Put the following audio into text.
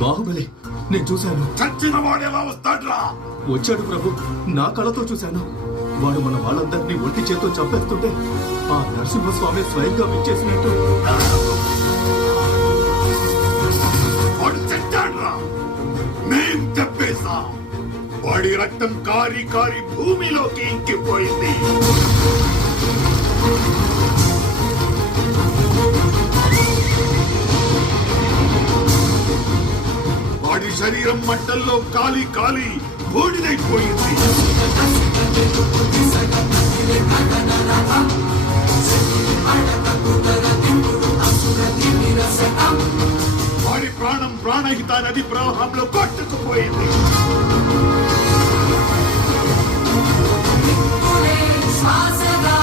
బాహుబలి నేను చూశాను. చచ్చిన వాడు ఎలా వస్తాడ్రా? వచ్చాడు ప్రభు, నా కళ్ళతో చూశాను. వాడు మన వాళ్ళందరినీ ఒంటి చేతో చంపేస్తుంటే ఆ నరసింహస్వామి స్వయంగా విచ్చేసినట్టు. వాడు చచ్చాడ్రా, మేం చెప్పేశా. వాడి రక్తం కారి కారి భూమిలోకి ఇంకిపోయింది. వాడి శరీరం మంటల్లో కాలి కాలి బూడిదైపోయింది. వాడి ప్రాణం ప్రాణహిత నది ప్రవాహంలో కొట్టుకుపోయింది. శ్వాసగా